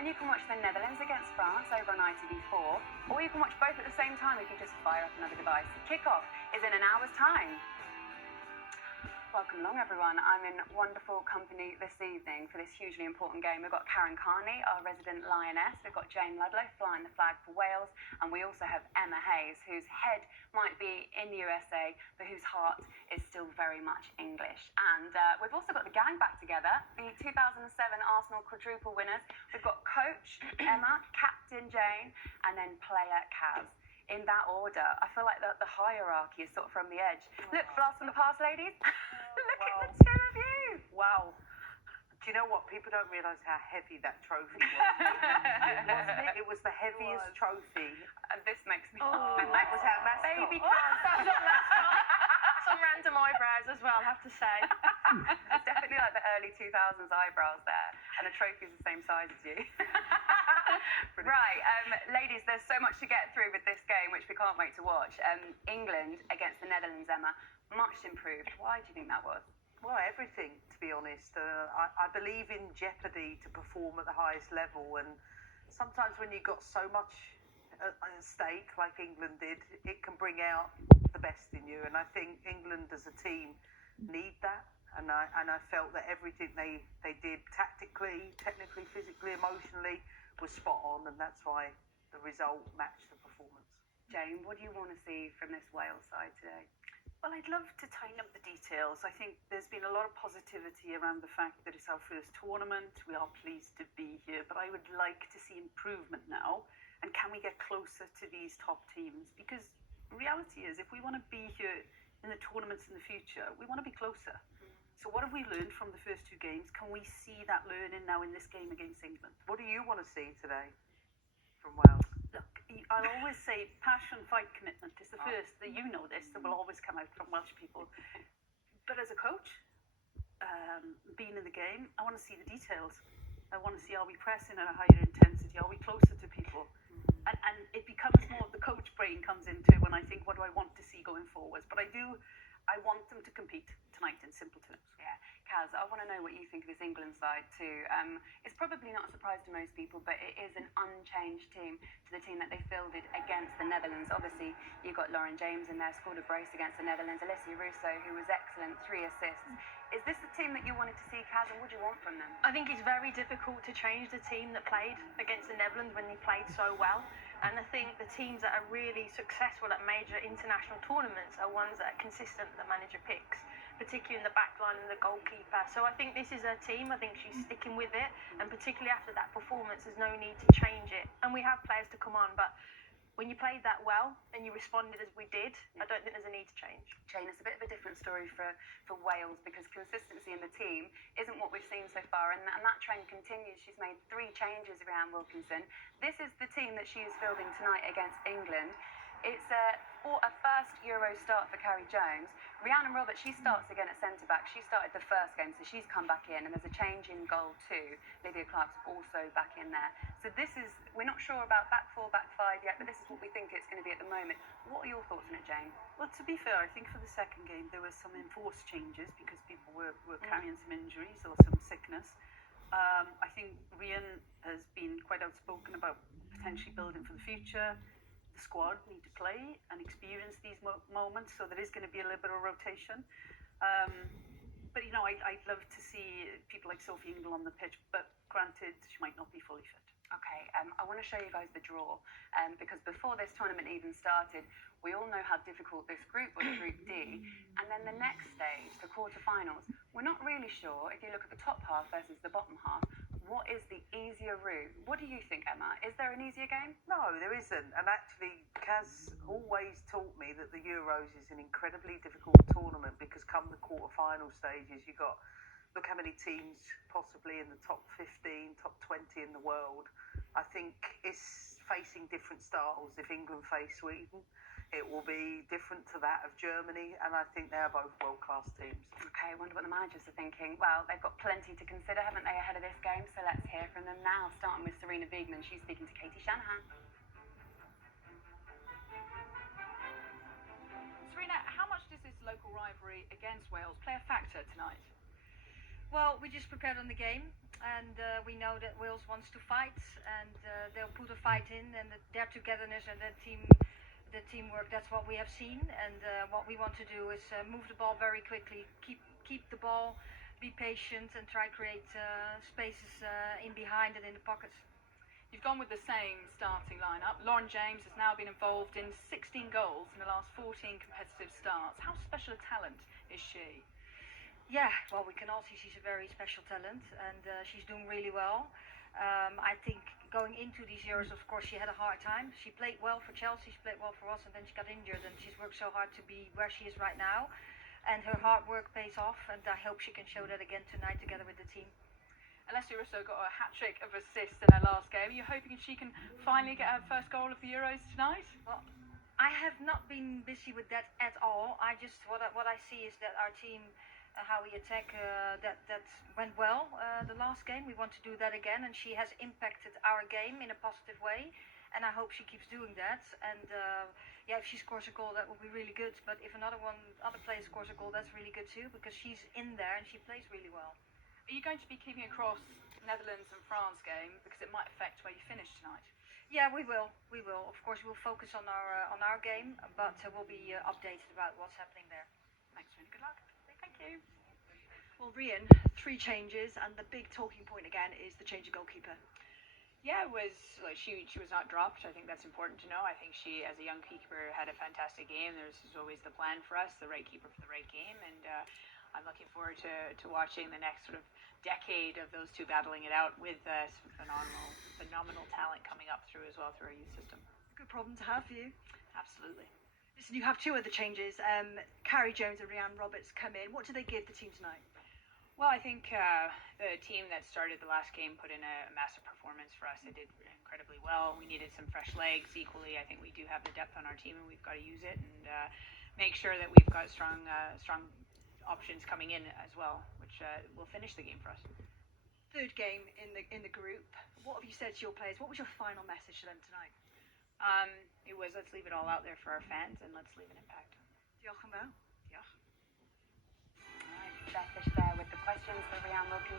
and you can watch the Netherlands against France over on ITV4, or you can watch both at the same time if you just fire up another device. Kick-off is in an hour's time. Welcome along, everyone. I'm in wonderful company this evening for this hugely important game. We've got Karen Carney, our resident lioness. We've got Jane Ludlow flying the flag for Wales. And we also have Emma Hayes, whose head might be in the USA, but whose heart is still very much English. And we've also got the gang back together, the 2007 Arsenal quadruple winners. We've got coach Emma, captain Jane, and then player Kaz. In that order. I feel like the hierarchy is sort of from the edge. Look, blast from the past, ladies. Look at the two of you. Wow. Do you know what? People don't realise how heavy that trophy was. Wasn't it? It was the heaviest trophy. And this makes me... And that was our mascot. Baby Kaz. That was our mascot. Some random eyebrows as well, I have to say. It's definitely like the early 2000s eyebrows there. And the trophy's the same size as you. Right, ladies, there's so much to get through with this game, which we can't wait to watch. England against the Netherlands, Emma, much improved. Why do you think that was? Well, everything, to be honest. I believe in jeopardy to perform at the highest level, and sometimes when you've got so much at stake, like England did, it can bring out the best in you. And I think England as a team need that. And I felt that everything they did tactically, technically, physically, emotionally was spot on, and that's why the result matched the performance. Jane, what do you want to see from this Wales side today? Well, I'd love to tighten up the details. I think there's been a lot of positivity around the fact that it's our first tournament. We are pleased to be here, but I would like to see improvement now. And can we get closer to these top teams? Because reality is, if we want to be here in the tournaments in the future, we want to be closer. So what have we learned from the first two games? Can we see that learning now in this game against England? What do you want to see today from Wales? Look, I'll always say passion, fight, commitment is the first. You know this, that will always come out from Welsh people. But as a coach, being in the game, I want to see the details. I want to see, are we pressing at a higher intensity? Are we closer to people? And it becomes more of the coach brain comes into when I think, what do I want to see going forwards? But I want them to compete tonight in simple terms. Yeah, Kaz, I want to know what you think of this England side too. It's probably not a surprise to most people, but it is an unchanged team to the team that they fielded against the Netherlands. Obviously, you've got Lauren James in there, scored a brace against the Netherlands. Alessia Russo, who was excellent, 3 assists. Is this the team that you wanted to see, Kaz, and what do you want from them? I think it's very difficult to change the team that played against the Netherlands when they played so well. And I think the teams that are really successful at major international tournaments are ones that are consistent, the manager picks, particularly in the back line and the goalkeeper. So I think this is her team. I think she's sticking with it. And particularly after that performance, there's no need to change it. And we have players to come on, but when you played that well and you responded as we did, I don't think there's a need to change. Jane, it's a bit of a different story for Wales because consistency in the team isn't what we've seen so far, and that trend continues. She's made 3 changes around Wilkinson. This is the team that she is fielding tonight against England. It's a first Euro start for Carrie Jones. Rhiannon Roberts, she starts again at centre-back. She started the first game, so she's come back in, and there's a change in goal too. Lydia Clark's also back in there. So we're not sure about back 4, back 5 yet, but this is what we think it's going to be at the moment. What are your thoughts on it, Jane? Well, to be fair, I think for the second game, there were some enforced changes because people were carrying some injuries or some sickness. I think Rhian has been quite outspoken about potentially building for the future. The squad need to play and experience these moments, so there is going to be a little bit of rotation. But, you know, I'd love to see people like Sophie Ingle on the pitch, but granted, she might not be fully fit. Okay, I want to show you guys the draw, because before this tournament even started, we all know how difficult this group was, Group D, and then the next stage, the quarterfinals, we're not really sure, if you look at the top half versus the bottom half, what is the easier route? What do you think, Emma? Is there an easier game? No, there isn't. And actually, Kaz always taught me that the Euros is an incredibly difficult tournament because come the quarter-final stages, you've got, look how many teams possibly in the top 15, top 20 in the world. I think it's facing different styles. If England face Sweden, it will be different to that of Germany, and I think they're both world-class teams. Okay, I wonder what the managers are thinking. Well, they've got plenty to consider, haven't they, ahead of this game? So let's hear from them now, starting with Serena Wiegman. She's speaking to Katie Shanahan. Serena, how much does this local rivalry against Wales play a factor tonight? Well, we just prepared on the game, and we know that Wales wants to fight, and they'll put a fight in, and their togetherness and the teamwork. That's what we have seen, and what we want to do is move the ball very quickly, keep the ball, be patient, and try create spaces in behind and in the pockets. You've gone with the same starting lineup. Lauren James has now been involved in 16 goals in the last 14 competitive starts. How special a talent is she? Yeah, well, we can all see she's a very special talent, and she's doing really well. I think going into these years, of course, she had a hard time. She played well for Chelsea, she played well for us, and then she got injured, and she's worked so hard to be where she is right now. And her hard work pays off, and I hope she can show that again tonight together with the team. Alessia Russo got a hat-trick of assists in her last game. Are you hoping she can finally get her first goal of the Euros tonight? Well, I have not been busy with that at all. What I see is that our team, how we attack, that went well the last game. We want to do that again, and she has impacted our game in a positive way, and I hope she keeps doing that. And yeah, if she scores a goal, that will be really good. But if other player scores a goal, that's really good too, because she's in there and she plays really well. Are you going to be keeping across Netherlands and France game because it might affect where you finish tonight? Yeah, we will. We will. Of course, we'll focus on our game, but we'll be updated about what's happening there. Thanks, Rhian. Good luck. Thank you. Well, Rhian, 3 changes, and the big talking point again is the change of goalkeeper. Yeah, it was like she was not dropped. I think that's important to know. I think she, as a young keeper, had a fantastic game. There's always the plan for us, the right keeper for the right game, and I'm looking forward to watching the next sort of decade of those two battling it out with some phenomenal talent coming up through as well through our youth system. Good problem to have for you. Absolutely. Listen, you have 2 other changes. Carrie Jones and Rhiannon Roberts come in. What do they give the team tonight? Well, I think the team that started the last game put in a massive performance for us. They did incredibly well. We needed some fresh legs. Equally, I think we do have the depth on our team, and we've got to use it and make sure that we've got strong options coming in as well, which will finish the game for us. 3rd game in the group. What have you said to your players? What was your final message to them tonight? It was, let's leave it all out there for our fans, and let's leave an impact. Diolch yn fawr. Diolch. All right, Beth Fish there with the questions for Rhian Wilkinson.